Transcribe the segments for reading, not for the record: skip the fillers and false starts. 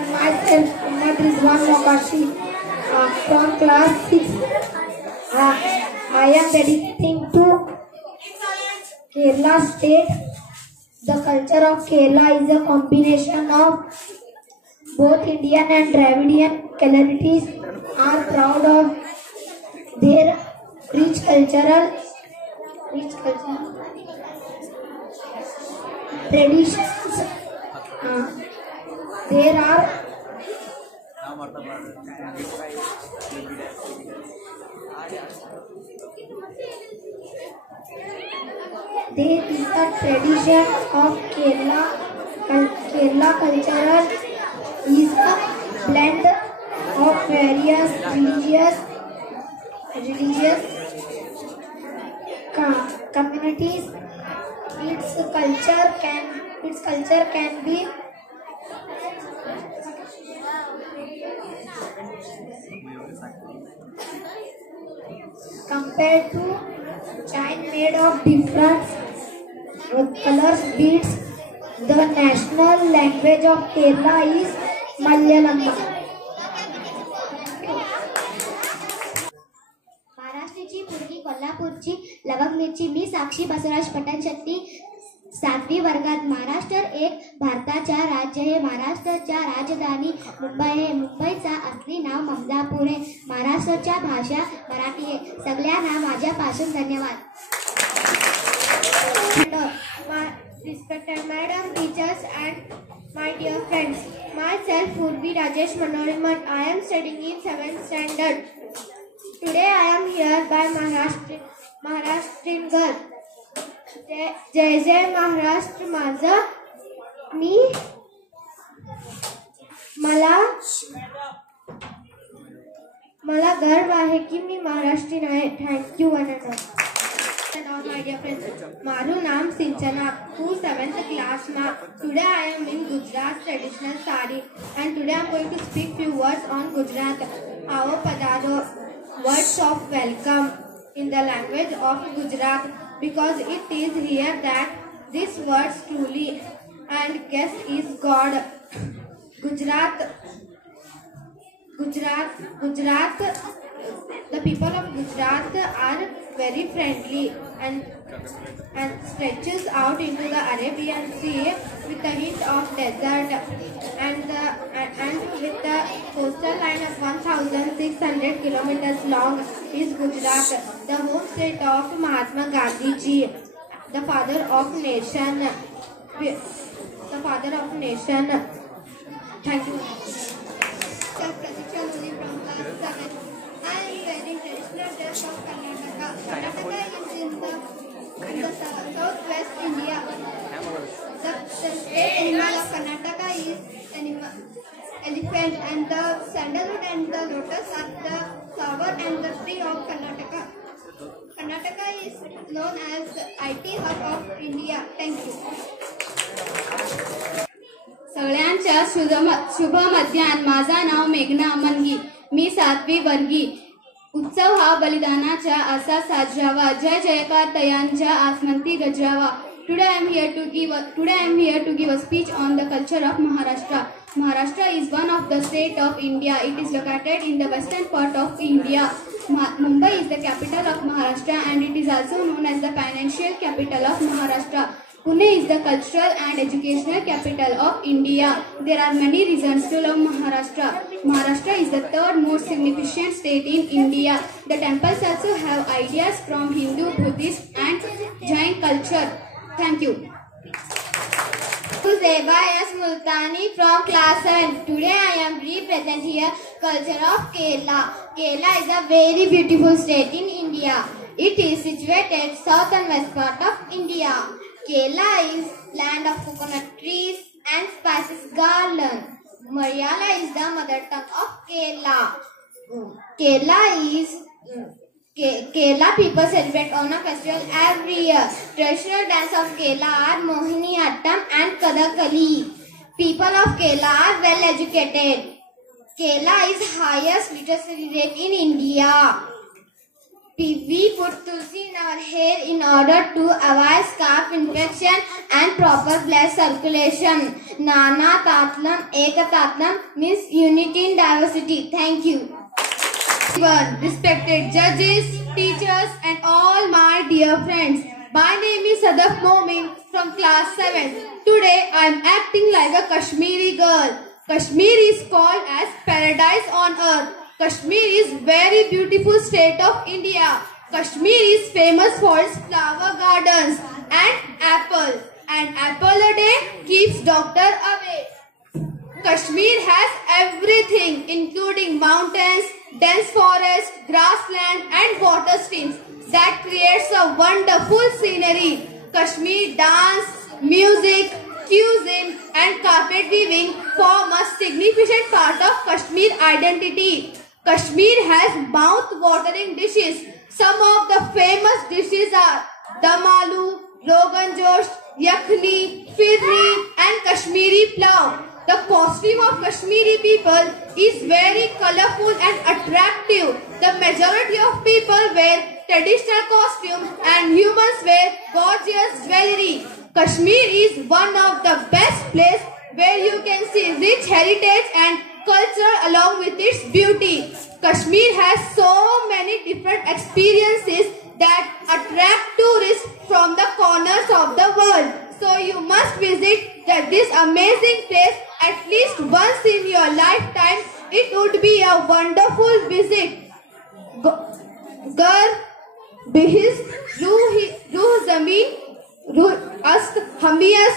everyone, myself Muhammad Rizwan Mokashi from class 6. I am dedicating to Kerala state. The culture of Kerala is a combination of both Indian and Dravidian communities are proud of their rich cultural traditions. There are there is the tradition of Kerala. Kerala cultural is a blend of various religious communities. Its culture can be compared to chain made of different colors beads. The national language of Kerala is Malayalam. महाराष्ट्राची पोरगी कोल्हापूरची लवंग मिरची. मी साक्षी बसवराज पटनशक्ती 7वी वर्गात. महाराष्ट्र एक भारताचा राज्य आहे. महाराष्ट्राच्या राजधानी मुंबई आहे. मुंबईचा असली नाव ममदापूर आहे. महाराष्ट्राच्या भाषा मराठी आहे. सगळ्यांना माझ्यापासून धन्यवाद. Respected Madam, teachers and my dear friends. Myself Purvi Rajesh Manoriman. I am studying in 7th standard. Today I am here by Maharashtrian girl. जय जय महाराष्ट्र माझा. मला गर्व आहे की मी महाराष्ट्रीयन आहे. Thank you one and all. My dear friends, મારું નામ સિંચના. હું 7th class માં. Today I am in Gujarat traditional sari and today I am going to speak few words on Gujarat. Our padado, words of welcome in the language of Gujarat, because it is here that these words truly and guest is God. Gujarat, the people of Gujarat are very friendly and stretches out into the Arabian Sea with a hint of desert and with the coastal line of 1,600 kilometers long is Gujarat, the home state of Mahatma Gandhi ji, the father of nation. Thank you. I am wearing traditional dress of Karnataka. Karnataka is in the southwest India. The state animal of Karnataka is elephant, and the sandalwood and the lotus are the flower and the tree of Karnataka. Karnataka is known as the IT hub of India. Thank you. सगळ्यांच्या शुभ मध्यान. माझा नाव मेघना अमनगी. मी 7वी वर्गी. उत्सव हा बलिदानाचा असा साजरावा. जय जयकार तयांच्या आसमंती गजरावा. Today I am here to give a speech on the culture of Maharashtra. Maharashtra is one of the state of India. It is located in the western part of India. Mumbai is the capital of Maharashtra and it is also known as the financial capital of Maharashtra. Pune is the cultural and educational capital of India. There are many reasons to love Maharashtra. Maharashtra is the third most significant state in India. The temples also have ideas from Hindu, Buddhist and Jain culture. Thank you. Zeba S. Multani from class 7. Today I am represent here culture of Kerala. Kerala is a very beautiful state in India. It is situated south and west part of India. Kerala is land of coconut trees and spices garden. Malayalam is the mother tongue of Kerala. Kerala people celebrate Onam festival every year. Traditional dance of Kerala are Mohiniyattam and Kathakali. People of Kerala are well educated. Kerala is highest literacy rate in India. We put tulsi in our hair in order to avoid scalp infection and proper blood circulation. Nana Tatlam Ekatatlam means unity in diversity. Thank you. Respected judges, teachers and all my dear friends. My name is Sadaf Momin from class 7. Today I am acting like a Kashmiri girl. Kashmir is called as paradise on earth. Kashmir is very beautiful state of India. Kashmir is famous for its flower gardens and apple. An apple a day keeps doctor away. Kashmir has everything including mountains, dense forest, grassland and water streams that creates a wonderful scenery. Kashmir dance, music, cuisine and carpet weaving form a significant part of Kashmir identity. Kashmir has mouth-watering dishes. Some of the famous dishes are dum aloo, rogan josh, yakhni, firri and Kashmiri plow. The costume of Kashmiri people is very colorful and attractive. The majority of people wear traditional costumes and humans wear gorgeous jewelry. Kashmir is one of the best places where you can see rich heritage and culture along with its beauty. Kashmir has so many different experiences that attract tourists from the corners of the world. So you must visit this amazing place at least once in your lifetime. It would be a wonderful visit. Gar bihis ruh zameen ruh ast hamiyas.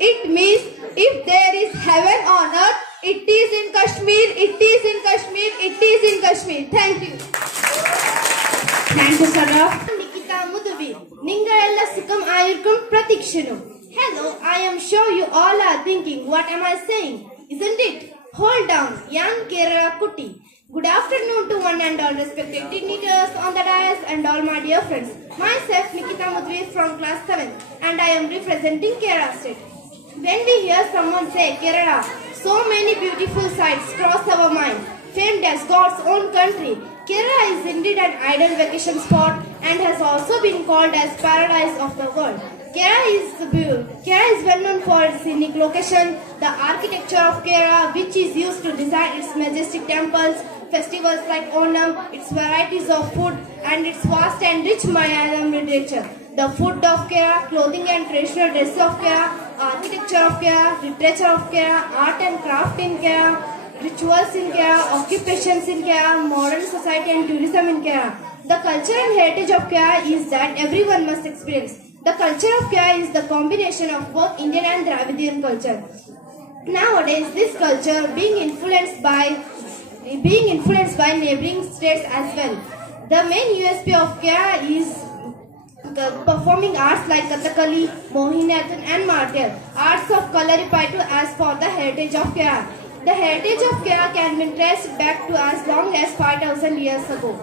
It means if there is heaven on earth, it is in Kashmir, it is in Kashmir, it is in Kashmir. Thank you. Thank you, Sadaf. Nikita Mudubi. Ningalella Sukam Ayurkum Pratikshanam. Hello, I am sure you all are thinking, what am I saying? Isn't it? Hold down, young Kerala Kuti. Good afternoon to one and all respected dignitaries on the dais and all my dear friends. Myself, Nikita Mudvi from class 7 and I am representing Kerala state. When we hear someone say Kerala, so many beautiful sights cross our mind. Famed as God's own country, Kerala is indeed an ideal vacation spot and has also been called as paradise of the world. Kerala is well known for its scenic location, the architecture of Kerala which is used to design its majestic temples, festivals like Onam, its varieties of food and its vast and rich Malayalam literature. The food of Kerala, clothing and traditional dresses of Kerala, architecture of Kerala, literature of Kerala, art and craft in Kerala, rituals in Kerala, occupations in Kerala, modern society and tourism in Kerala. The culture and heritage of Kerala is that everyone must experience. The culture of Kerala is the combination of both Indian and Dravidian culture. Nowadays, this culture being influenced by neighboring states as well. The main USP of Kerala is the performing arts like Kathakali, Mohiniyattam and Martial, arts of Kalaripayattu as for the heritage of Kerala. The heritage of Kerala can be traced back to as long as 5,000 years ago.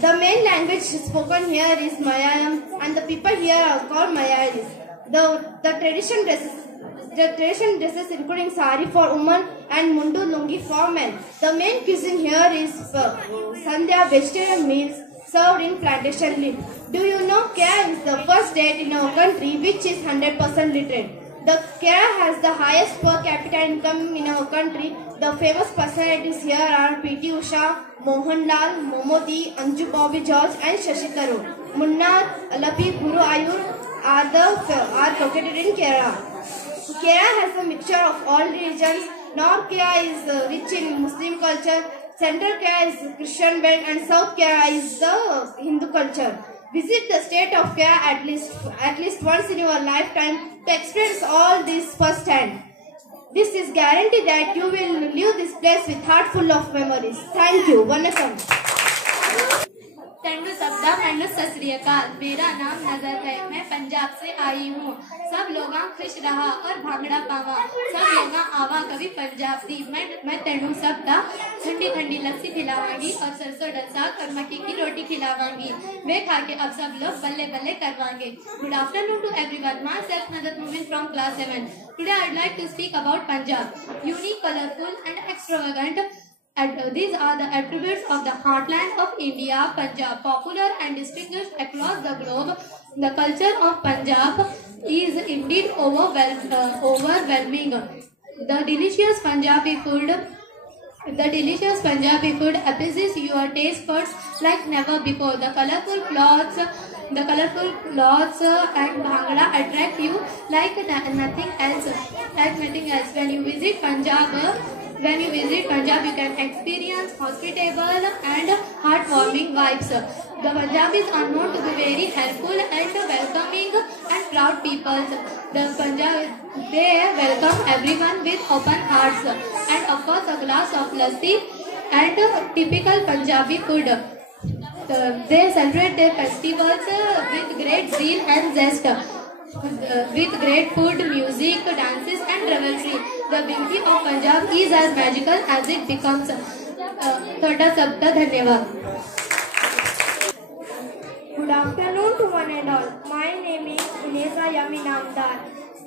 The main language spoken here is Malayalam and the people here are called Malayalis. The tradition dresses including sari for women and mundu lungi for men. The main cuisine here is Sandhya vegetarian meals served in plantation leaf. Do you know Kerala is the first state in our country which is 100% literate? The Kerala has the highest per capita income in our country. The famous personalities here are P.T. Usha, Mohanlal, Momodi, Anju Bobby George and Shashi Tharoor. Munnar, Alapi, Guru Ayur are located in Kerala. Kerala has a mixture of all religions. North Kerala is rich in Muslim culture. Central Kerala is Christian belt and South Kerala is the Hindu culture. Visit the state of Kerala at least once in your lifetime to experience all this firsthand. This is guaranteed that you will leave this place with heart full of memories. Thank you. Vanakkam. तेंडु सबदा मेंडु सत श्री अकाल। मेरा नाम नजर है, मैं पंजाब से आई हूँ। सब लोग खुश रहा और भांगड़ा पावा, सब लोग आवा कभी पंजाब दी। मैं तेंडु सबदा ठंडी ठंडी लस्सी खिलावांगी और सरसों डल साग और मक्की की रोटी खिलावांगी। वे खा के अब सब लोग बल्ले बल्ले करवाएंगे। Good afternoon to everyone, myself Nazar moving from class 7। Today I would like to speak about Punjab, unique, colorful and extravagant These are the attributes of the heartland of India, Punjab, popular and distinguished across the globe. The culture of Punjab is indeed overwhelming. The delicious Punjabi food appeases your taste buds like never before. The colorful clothes and bhangra attract you like nothing else. When you visit Punjab, you can experience hospitable and heartwarming vibes. The Punjabis are known to be very helpful and welcoming and proud people. They welcome everyone with open hearts and of course a glass of lassi and typical Punjabi food. They celebrate their festivals with great zeal and zest. With great food, music, dances and revelry. The beauty of Punjab is as magical as it becomes. Thota sabda dhanyavad. Good afternoon to one and all. My name is Uneza Yami Namdar.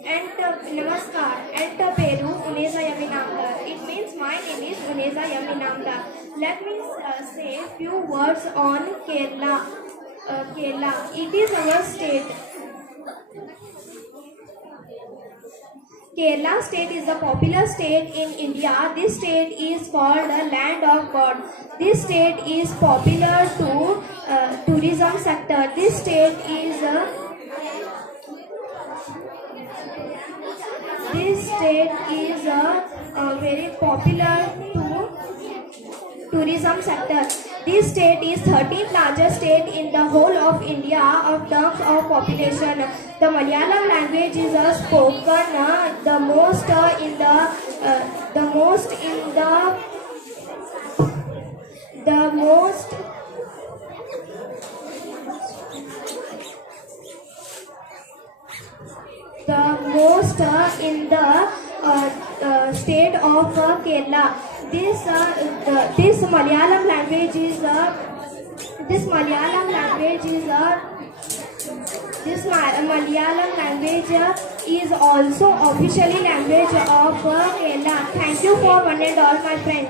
And Namaskar. And Peru Uneza Yami Namdar. It means my name is Uneza Yami Namdar. Let me say a few words on Kerala. Kerala. It is our state. Kerala state is a popular state in India. This state is called the land of God. This state is popular to tourism sector. This state is very popular to tourism sector. This state is 13th largest state in the whole of India of terms of population. The Malayalam language is spoken the most in the state of Kerala. This Malayalam language is also officially language of Kerala. Thank you for one and all my friends.